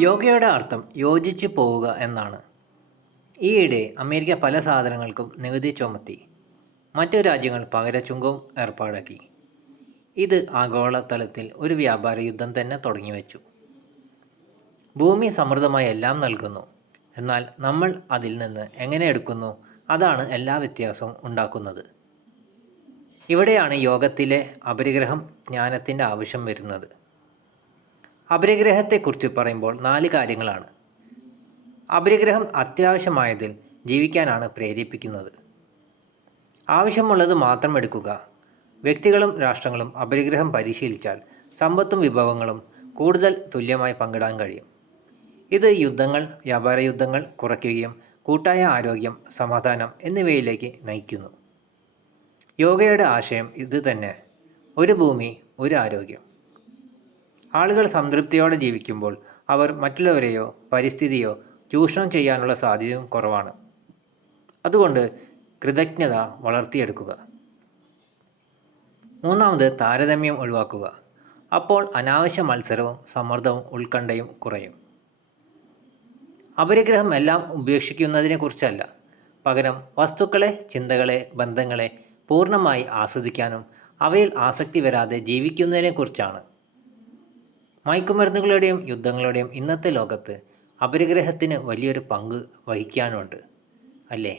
യോഗയുടെ അർത്ഥം യോജിച്ചു പോവുക എന്നാണ്. ഈയിടെ അമേരിക്ക പല സാധനങ്ങൾക്കും നികുതി ചുമത്തി. മറ്റു രാജ്യങ്ങൾ പകരച്ചുങ്കവും ഏർപ്പാടാക്കി. ഇത് ആഗോളതലത്തിൽ ഒരു വ്യാപാര യുദ്ധം തന്നെ തുടങ്ങിവെച്ചു. ഭൂമി സമൃദ്ധമായി എല്ലാം നൽകുന്നു. എന്നാൽ നമ്മൾ അതിൽ നിന്ന് എങ്ങനെ എടുക്കുന്നു, അതാണ് എല്ലാ വ്യത്യാസവും ഉണ്ടാക്കുന്നത്. ഇവിടെയാണ് യോഗത്തിലെ അപരിഗ്രഹം ജ്ഞാനത്തിൻ്റെ ആവശ്യം വരുന്നത്. അപരിഗ്രഹത്തെക്കുറിച്ച് പറയുമ്പോൾ 4 കാര്യങ്ങളാണ്. അപരിഗ്രഹം അത്യാവശ്യമായതിൽ ജീവിക്കാനാണ് പ്രേരിപ്പിക്കുന്നത്. ആവശ്യമുള്ളത് മാത്രം എടുക്കുക. വ്യക്തികളും രാഷ്ട്രങ്ങളും അപരിഗ്രഹം പരിശീലിച്ചാൽ സമ്പത്തും വിഭവങ്ങളും കൂടുതൽ തുല്യമായി പങ്കിടാൻ കഴിയും. ഇത് യുദ്ധങ്ങൾ, വ്യാപാര യുദ്ധങ്ങൾ കുറയ്ക്കുകയും കൂട്ടായ ആരോഗ്യം, സമാധാനം എന്നിവയിലേക്ക് നയിക്കുന്നു. യോഗയുടെ ആശയം ഇത് തന്നെ. ഒരു ഭൂമി, ഒരു ആരോഗ്യം. ആളുകൾ സംതൃപ്തിയോടെ ജീവിക്കുമ്പോൾ അവർ മറ്റുള്ളവരെയോ പരിസ്ഥിതിയോ ചൂഷണം ചെയ്യാനുള്ള സാധ്യതയും കുറവാണ്. അതുകൊണ്ട് കൃതജ്ഞത വളർത്തിയെടുക്കുക. 3. താരതമ്യം ഒഴിവാക്കുക. അപ്പോൾ അനാവശ്യ മത്സരവും സമ്മർദ്ദവും ഉത്കണ്ഠയും കുറയും. അപരിഗ്രഹം എല്ലാം ഉപേക്ഷിക്കുന്നതിനെക്കുറിച്ചല്ല, പകരം വസ്തുക്കളെ, ചിന്തകളെ, ബന്ധങ്ങളെ പൂർണ്ണമായി ആസ്വദിക്കാനും അവയിൽ ആസക്തി വരാതെ ജീവിക്കുന്നതിനെക്കുറിച്ചാണ്. മയക്കുമരുന്നുകളുടെയും യുദ്ധങ്ങളുടെയും ഇന്നത്തെ ലോകത്ത് അപരിഗ്രഹത്തിന് വലിയൊരു പങ്ക് വഹിക്കാനുണ്ട്, അല്ലേ?